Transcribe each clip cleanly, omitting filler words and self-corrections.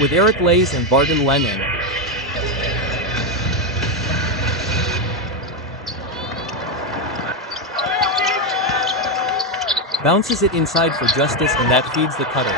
with Eric Lays and Barton Lennon. Bounces it inside for Justice, and that feeds the cutter.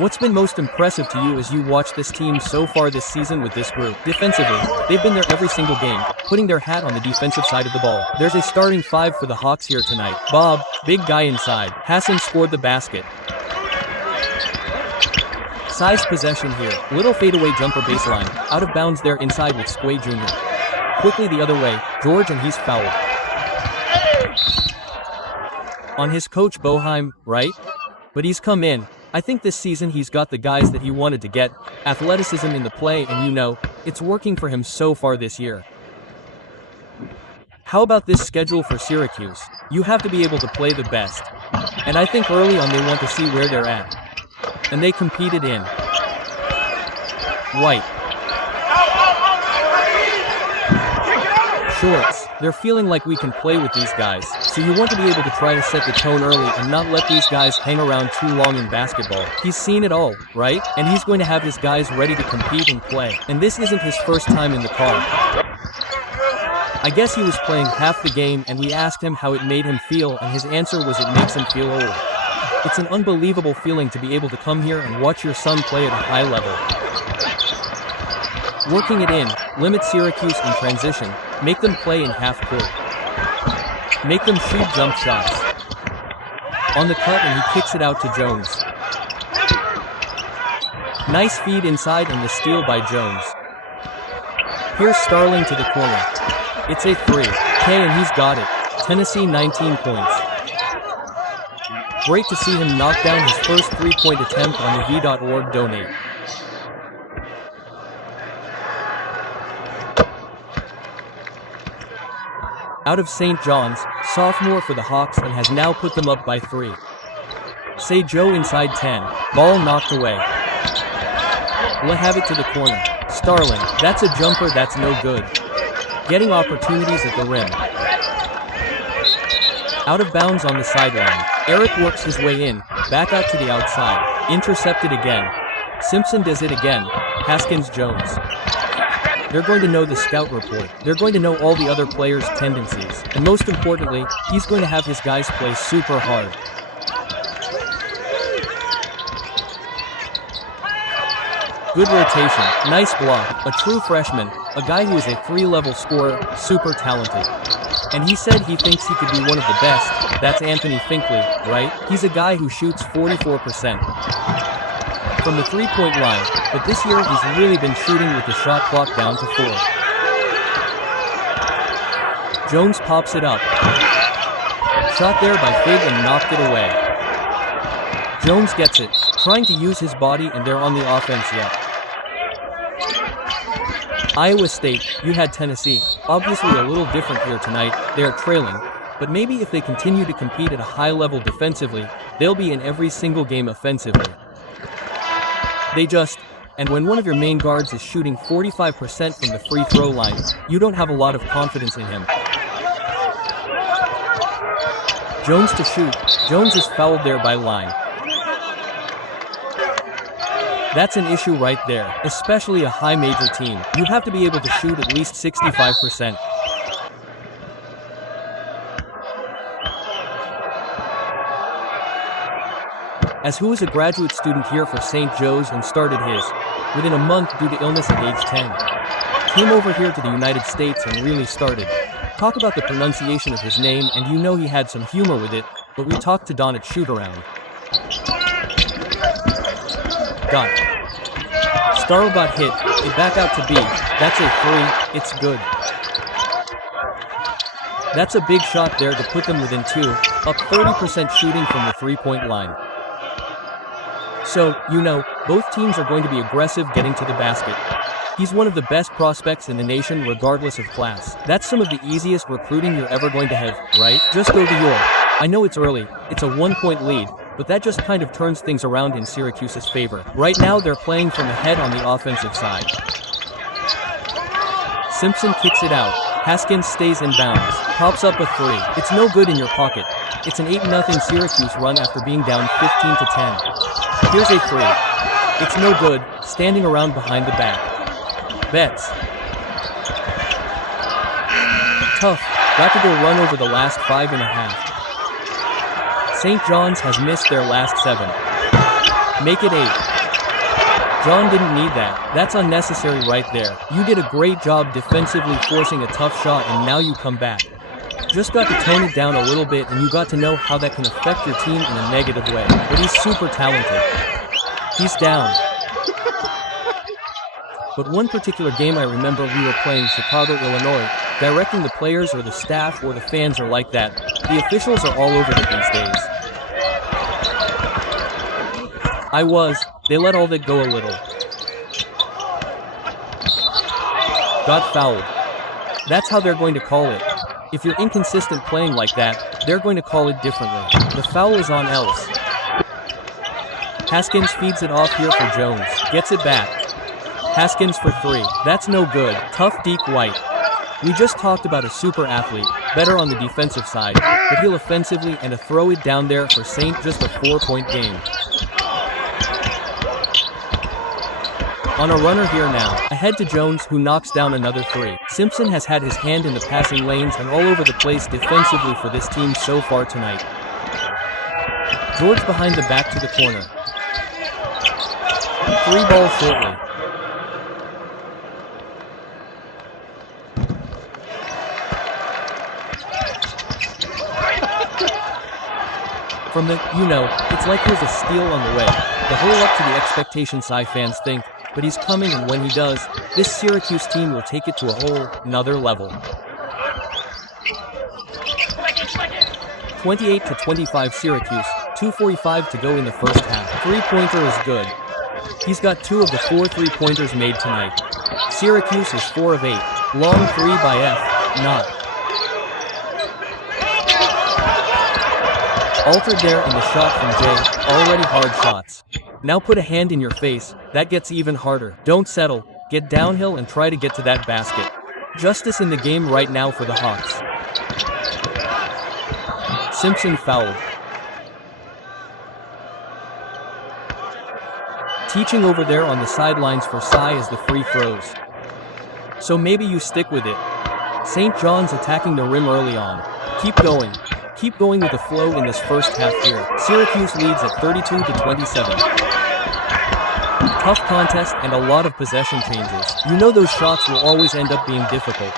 What's been most impressive to you as you watch this team so far this season with this group? Defensively, they've been there every single game, putting their hat on the defensive side of the ball. There's a starting five for the Hawks here tonight. Bob, big guy inside. Hassan scored the basket. Sized possession here. Little fadeaway jumper baseline. Out of bounds there inside with Squay Jr. Quickly the other way. George, and he's fouled. On his coach Boheim, right? But he's come in. I think this season he's got the guys that he wanted to get, athleticism in the play, and you know, it's working for him so far this year. How about this schedule for Syracuse? You have to be able to play the best. And I think early on they want to see where they're at. And they competed in white shorts. They're feeling like we can play with these guys, so you want to be able to try to set the tone early and not let these guys hang around too long in basketball. He's seen it all, right? And he's going to have his guys ready to compete and play. And this isn't his first time in the car. I guess he was playing half the game, and we asked him how it made him feel, and his answer was it makes him feel old. It's an unbelievable feeling to be able to come here and watch your son play at a high level. Working it in, limit Syracuse in transition, make them play in half court. Make them shoot jump shots. On the cut, and he kicks it out to Jones. Nice feed inside and the steal by Jones. Here's Starling to the corner. It's a three. And he's got it. Tennessee 19 points. Great to see him knock down his first three-point attempt on the V.org donate. Out of St. John's, sophomore for the Hawks, and has now put them up by 3. Say Joe inside 10. Ball knocked away. Let have it to the corner. Starling, that's a jumper that's no good. Getting opportunities at the rim. Out of bounds on the sideline. Eric works his way in, back out to the outside. Intercepted again. Simpson does it again. Haskins Jones. They're going to know the scout report. They're going to know all the other players' tendencies. And most importantly, he's going to have his guys play super hard. Good rotation, nice block, a true freshman, a guy who is a 3-level scorer, super talented. And he said he thinks he could be one of the best. That's Anthony Finkley, right? He's a guy who shoots 44% from the three-point line, but this year he's really been shooting with the shot clock down to 4. Jones pops it up. Shot there by Fig and knocked it away. Jones gets it, trying to use his body, and they're on the offense yet. Iowa State, you had Tennessee. Obviously a little different here tonight. They are trailing, but maybe if they continue to compete at a high level defensively, they'll be in every single game offensively. And when one of your main guards is shooting 45% from the free throw line, you don't have a lot of confidence in him. Jones to shoot. Jones is fouled there by Line. That's an issue right there, especially a high major team. You have to be able to shoot at least 65%. As who is a graduate student here for St. Joe's and started his, within a month due to illness at age 10. Came over here to the United States and really started. Talk about the pronunciation of his name, and you know he had some humor with it, but we talked to Don at shoot-around. Got it. Starl got hit, it back out to B. That's a 3, it's good. That's a big shot there to put them within 2, up 30% shooting from the three-point line. So, you know, both teams are going to be aggressive getting to the basket. He's one of the best prospects in the nation regardless of class. That's some of the easiest recruiting you're ever going to have, right? Just go to York. I know it's early, it's a 1-point lead, but that just kind of turns things around in Syracuse's favor. Right now they're playing from ahead on the offensive side. Simpson kicks it out. Haskins stays in bounds. Pops up a 3. It's no good in your pocket. It's an 8-0 Syracuse run after being down 15-10. Here's a 3. It's no good, standing around behind the back. Betts. Tough, got to go run over the last 5.5. St. John's has missed their last 7. Make it 8. John didn't need that. That's unnecessary right there. You did a great job defensively forcing a tough shot and now you come back. Just got to tone it down a little bit and you got to know how that can affect your team in a negative way. But he's super talented. He's down. But one particular game I remember we were playing Chicago, Illinois, directing the players or the staff or the fans are like that. The officials are all over it these days. They let all that go a little. Got fouled. That's how they're going to call it. If you're inconsistent playing like that, they're going to call it differently. The foul is on else. Haskins feeds it off here for Jones. Gets it back. Haskins for 3. That's no good. Tough Deke White. We just talked about a super athlete, better on the defensive side, but he'll offensively and throw it down there for Saint just a 4-point game. On a runner here now, ahead to Jones who knocks down another 3. Simpson has had his hand in the passing lanes and all over the place defensively for this team so far tonight. George behind the back to the corner. 3 ball shortly. From the, it's like there's a steal on the way. The whole up to the expectation Cy fans think, but he's coming and when he does, this Syracuse team will take it to a whole nother level. 28-25 Syracuse, 2:45 to go in the first half. 3-pointer is good. He's got 2 of the 4 3-pointers made tonight. Syracuse is 4 of 8. Long 3 by F, not. Altered there in the shot from Jay, already hard shots. Now put a hand in your face, that gets even harder. Don't settle, get downhill and try to get to that basket. Justice in the game right now for the Hawks. Simpson fouled. Teaching over there on the sidelines for Cy as the free throws. So maybe you stick with it. St. John's attacking the rim early on. Keep going. Keep going with the flow in this first half here. Syracuse leads at 32-27. Tough contest and a lot of possession changes. You know those shots will always end up being difficult.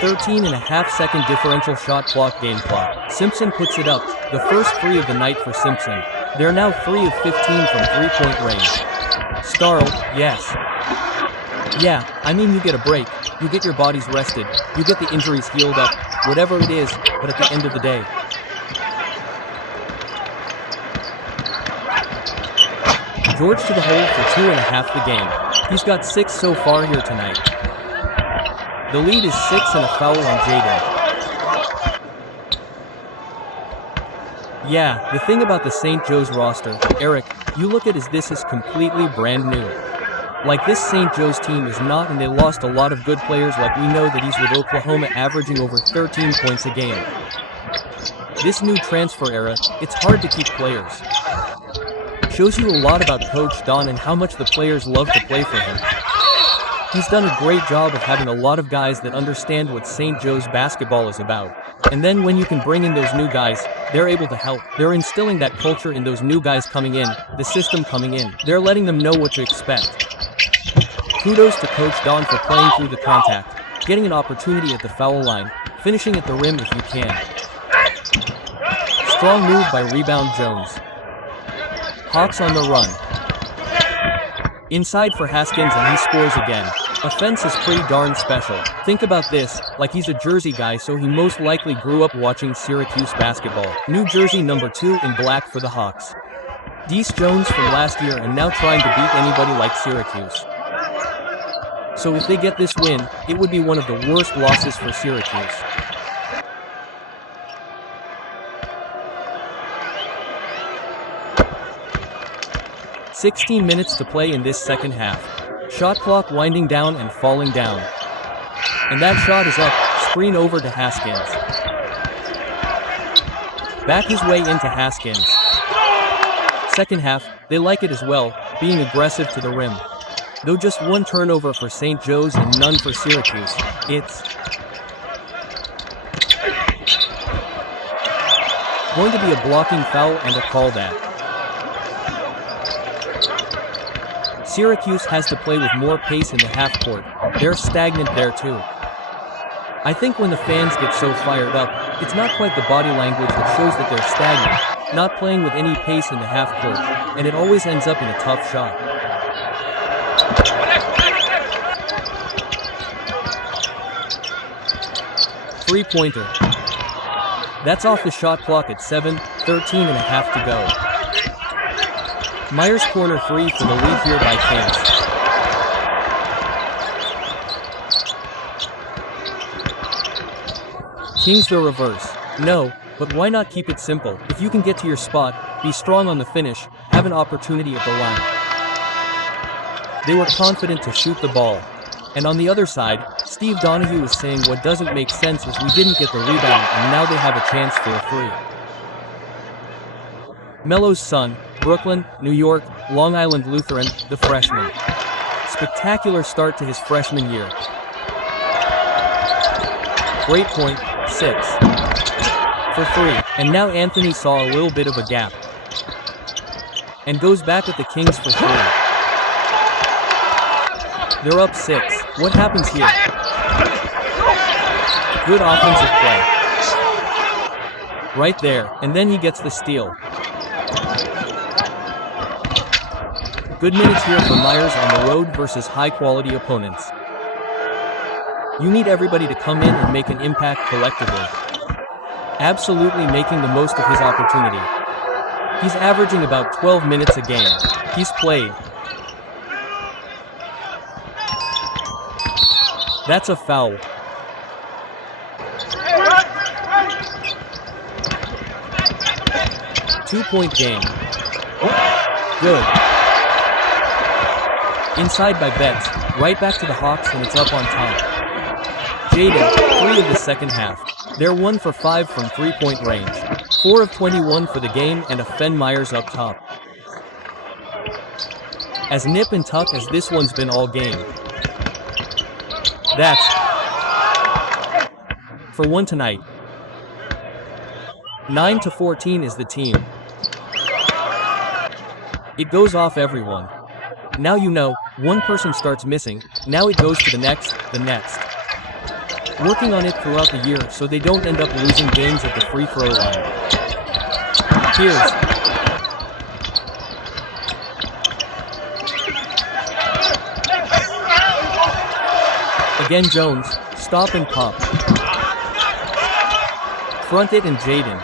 .5-second differential shot clock game clock. Simpson puts it up, the first 3 of the night for Simpson. They're now 3 of 15 from 3-point range. Starled, yes. Yeah, I mean you get a break, you get your bodies rested, you get the injuries healed up, whatever it is, but at the end of the day. George to the hole for 2.5 the game. He's got 6 so far here tonight. The lead is 6 and a foul on Jaden. Yeah, the thing about the St. Joe's roster, Eric, you look at this is completely brand new. Like this St. Joe's team is not, and they lost a lot of good players. Like we know that he's with Oklahoma averaging over 13 points a game. This new transfer era, it's hard to keep players. Shows you a lot about Coach Don and how much the players love to play for him. He's done a great job of having a lot of guys that understand what St. Joe's basketball is about. And then when you can bring in those new guys, they're able to help. They're instilling that culture in those new guys coming in, the system coming in. They're letting them know what to expect. Kudos to Coach Don for playing through the contact, getting an opportunity at the foul line, finishing at the rim if you can. Strong move by rebound Jones. Hawks on the run. Inside for Haskins and he scores again. Offense is pretty darn special. Think about this, like he's a Jersey guy so he most likely grew up watching Syracuse basketball. New jersey number 2 in black for the Hawks. Deese Jones from last year and now trying to beat anybody like Syracuse. So if they get this win, it would be one of the worst losses for Syracuse. .16 minutes to play in this second half. Shot clock winding down and falling down. And that shot is up, screen over to Haskins. Back his way into Haskins. Second half, they like it as well, being aggressive to the rim. Though just one turnover for St. Joe's and none for Syracuse. It's going to be a blocking foul and a call that. Syracuse has to play with more pace in the half court. They're stagnant there too. I think when the fans get so fired up, it's not quite the body language that shows that they're stagnant, not playing with any pace in the half court, and it always ends up in a tough shot. Three-pointer. That's off the shot clock at 7:13 and a half to go. Myers corner three for the lead here by Kings. Kings the reverse. No, but why not keep it simple? If you can get to your spot, be strong on the finish, have an opportunity at the line. They were confident to shoot the ball. And on the other side, Steve Donahue is saying what doesn't make sense is we didn't get the rebound and now they have a chance for a three. Melo's son, Brooklyn, New York, Long Island Lutheran, the freshman. Spectacular start to his freshman year. Great point, 6. For 3, and now Anthony saw a little bit of a gap. And goes back at the Kings for 3. They're up 6. What happens here? Good offensive play. Right there, and then he gets the steal. Good minutes here for Myers on the road versus high-quality opponents. You need everybody to come in and make an impact collectively. Absolutely making the most of his opportunity. He's averaging about 12 minutes a game. He's played. That's a foul. Two-point game. Good. Inside by Betts, right back to the Hawks and it's up on top. Jaden, 3 of the second half. They're 1 for 5 from three-point range. 4 of 21 for the game and a Fen Myers up top. As nip and tuck as this one's been all game. That's for one tonight. 9-14 is the team. It goes off everyone. Now you know, one person starts missing, now it goes to the next. Working on it throughout the year so they don't end up losing games at the free throw line. Here's again Jones, stop and pop. Front it and Jaden.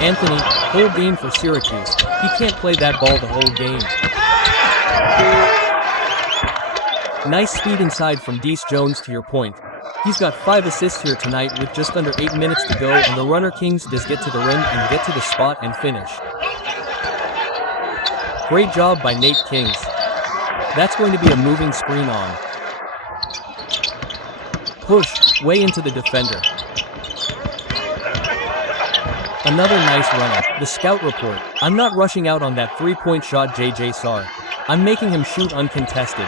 Anthony, whole game for Syracuse. He can't play that ball the whole game. Nice speed inside from Deece Jones to your point. He's got 5 assists here tonight with just under 8 minutes to go and the runner Kings does get to the rim and get to the spot and finish. Great job by Nate Kings. That's going to be a moving screen on. Push, way into the defender. Another nice runner. The scout report. I'm not rushing out on that three-point shot JJ Sarr. I'm making him shoot uncontested.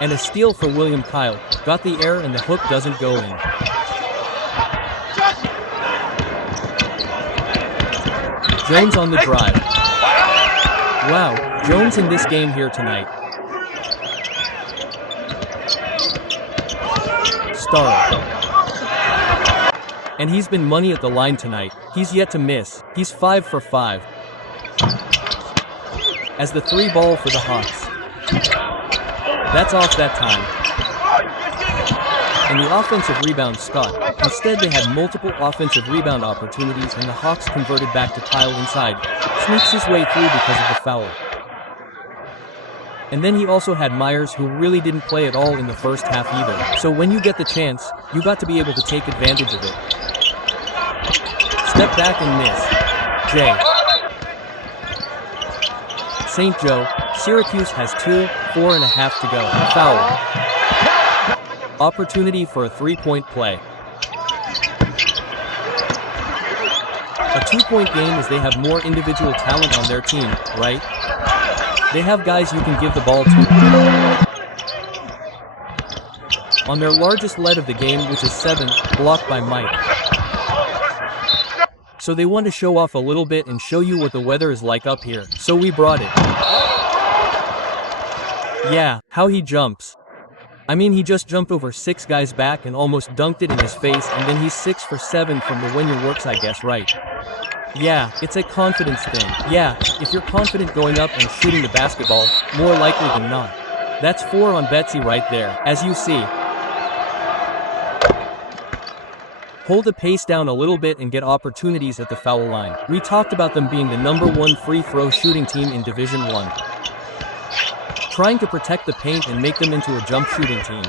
And a steal for William Kyle. Got the air and the hook doesn't go in. Jones on the drive. Wow, Jones in this game here tonight. Star. And he's been money at the line tonight. He's yet to miss. He's 5 for 5. As the 3 ball for the Hawks. That's off that time. And the offensive rebound Scott. Instead they had multiple offensive rebound opportunities and the Hawks converted back to Kyle inside. Sneaks his way through because of the foul. And then he also had Myers who really didn't play at all in the first half either. So when you get the chance, you got to be able to take advantage of it. Step back and miss. J. St. Joe, Syracuse has 4.5 to go. Foul. Opportunity for a three-point play. A two-point game is they have more individual talent on their team, right? They have guys you can give the ball to. On their largest lead of the game, which is 7, blocked by Mike. So they want to show off a little bit and show you what the weather is like up here. So we brought it. Yeah, how he jumps. I mean, he just jumped over 6 guys back and almost dunked it in his face, and then he's 6 for 7 from the when your works, I guess, right? Yeah, it's a confidence thing. Yeah, if you're confident going up and shooting the basketball, more likely than not. That's 4 on Betsy right there, as you see. Hold the pace down a little bit and get opportunities at the foul line. We talked about them being the #1 free throw shooting team in Division 1. Trying to protect the paint and make them into a jump shooting team.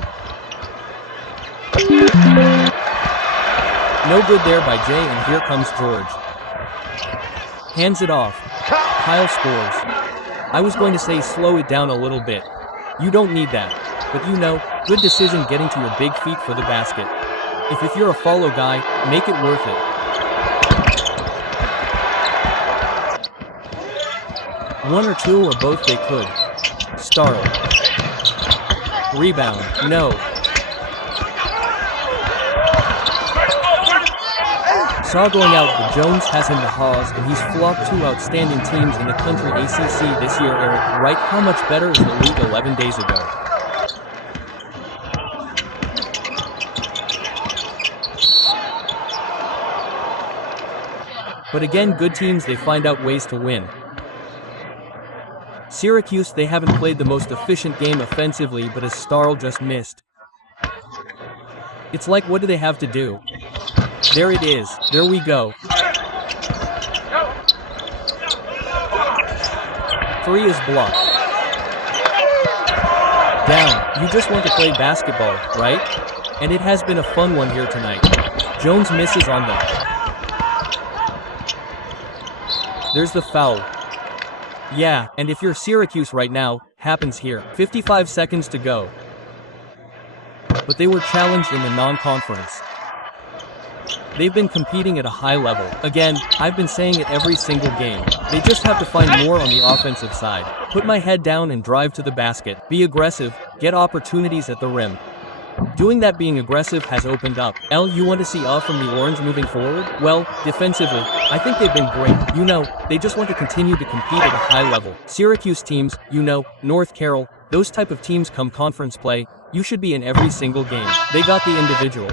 No good there by Jay, and here comes George. Hands it off. Kyle scores. I was going to say slow it down a little bit. You don't need that. But you know, good decision getting to your big feet for the basket. If you're a follow guy, make it worth it. One or two or both they could. Starl. Rebound. No. Saw going out, but Jones has him to Hawes, and he's flopped 2 outstanding teams in the country ACC this year. Eric, right? How much better is the league 11 days ago? But again, good teams, they find out ways to win. Syracuse, they haven't played the most efficient game offensively, but as Starl just missed. It's like, what do they have to do? There it is. There we go. 3 is blocked. Down. You just want to play basketball, right? And it has been a fun one here tonight. Jones misses on them. There's the foul. Yeah, and if you're Syracuse right now, happens here. 55 seconds to go. But they were challenged in the non-conference. They've been competing at a high level. Again, I've been saying it every single game. They just have to find more on the offensive side. Put my head down and drive to the basket. Be aggressive, get opportunities at the rim. Doing that, being aggressive, has opened up. You want to see from the Orange moving forward? Well, defensively, I think they've been great. You know, they just want to continue to compete at a high level. Syracuse teams, you know, North Carroll, those type of teams come conference play, you should be in every single game. They got the individual.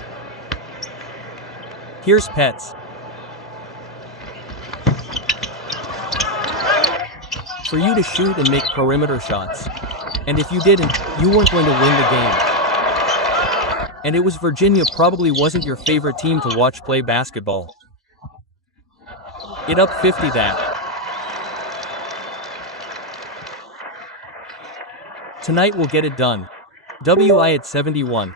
Here's Pets. For you to shoot and make perimeter shots. And if you didn't, you weren't going to win the game. And it was Virginia probably wasn't your favorite team to watch play basketball. It up 50 that. Tonight we'll get it done. WI at 71.